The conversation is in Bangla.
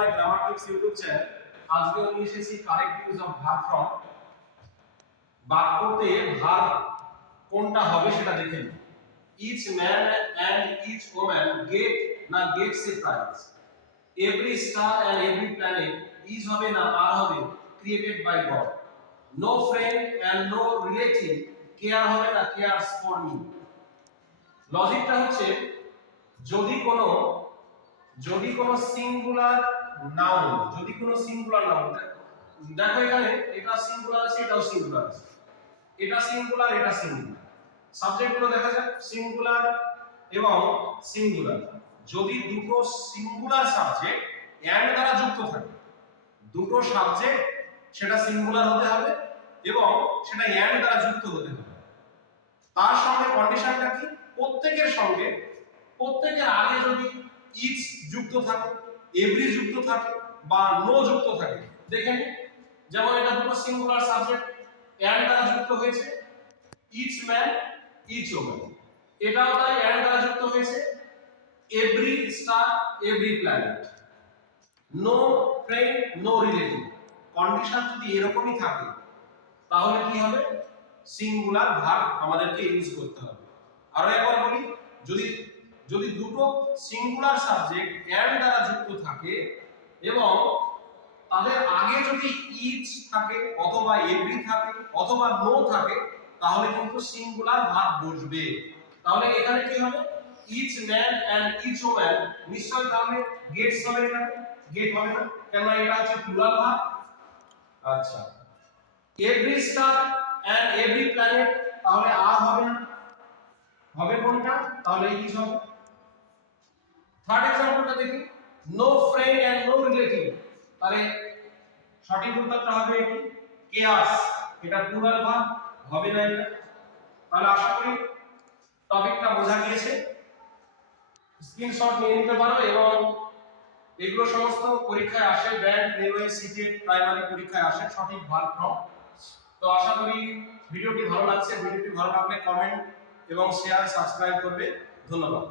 মাই গ্রামার টিপস ইউটিউব চ্যানেল। আজকে আমি এসেছি correct use of verb form. বাক্যতে ভার্ব কোনটা হবে সেটা দেখে নিন। Each man and each woman gets a prize. Every star and every planet is হবে না আর হবে created by God. No friend and no relative care হবে না কেয়ারস ফর মি। লজিকটা হচ্ছে যদি কোনো সিঙ্গুলার নাউন দেখো এখানে এটা সিঙ্গুলার আছে, এটাও সিঙ্গুলার আছে, এটা সিঙ্গুলার, এটা সিঙ্গুলার। সাবজেক্ট গুলো দেখা যাক, সিঙ্গুলার এবং সিঙ্গুলার। যদি দুটো সিঙ্গুলার সাবজেক্ট এন্ড দ্বারা যুক্ত থাকে, দুটো সাবজেক্ট সেটা সিঙ্গুলার হতে হবে এবং সেটা এন্ড দ্বারা যুক্ত হতে হবে। তার সঙ্গে কন্ডিশনটা কি? প্রত্যেকের আগে যদি ইচ যুক্ত থাকে, এভরি যুক্ত থাকে বা নো যুক্ত থাকে। দেখেন যেমন এটা দুটো সিঙ্গুলার সাবজেক্ট এন্ড দ্বারা যুক্ত হয়েছে, ইচ ম্যান ইচ ওম্যান। এটাও তাই এন্ড দ্বারা যুক্ত হয়েছে, every star every planet. No friend no relative. Condition যদি এরকমই থাকে তাহলে কি হবে? সিঙ্গুলার ভার্ব আমাদেরকে ইউজ করতে হবে। আরো একবার বলি, যদি দুটো সিঙ্গুলার সাবজেক্ট এন্ড দ্বারা যুক্ত থাকে এবং তাদের আগে যদি ইচ থাকে অথবা এভরি থাকে অথবা নো থাকে তাহলে কিন্তু সিঙ্গুলার ভার্ব বসবে। তাহলে এখানে কি হবে? Each man and each woman. নিশ্চয় তাহলে গেটস হবে, এখানে গেট হবে না, কেন এটা হচ্ছে প্লুরাল ভার্ব। আচ্ছা, every star and every planet, তাহলে আর হবে না, হবে কোনটা? তাহলে ইজ হবে। থার্ড एग्जांपलটা দেখি, no friend and no relative, তাহলে সঠিক উত্তরটা হবে এটি কেয়ার্স। এটা প্লুরাল ভার্ব, হবে না এটা। তাহলে আশা করি টপিকটা বোঝা গিয়েছে। স্ক্রিনশট নিয়ে নিতে পারো এবং এগুলো সমস্ত পরীক্ষায় আসে, ব্যাংক, রেলওয়ে, সিটেট, প্রাইমারি পরীক্ষায় আসে সঠিক ভার্ব ফ্রম। তো আশা করি ভিডিওটি ভালো লাগছে। ভিডিওটি ভালো লাগলে কমেন্ট এবং শেয়ার, সাবস্ক্রাইব করবে। ধন্যবাদ।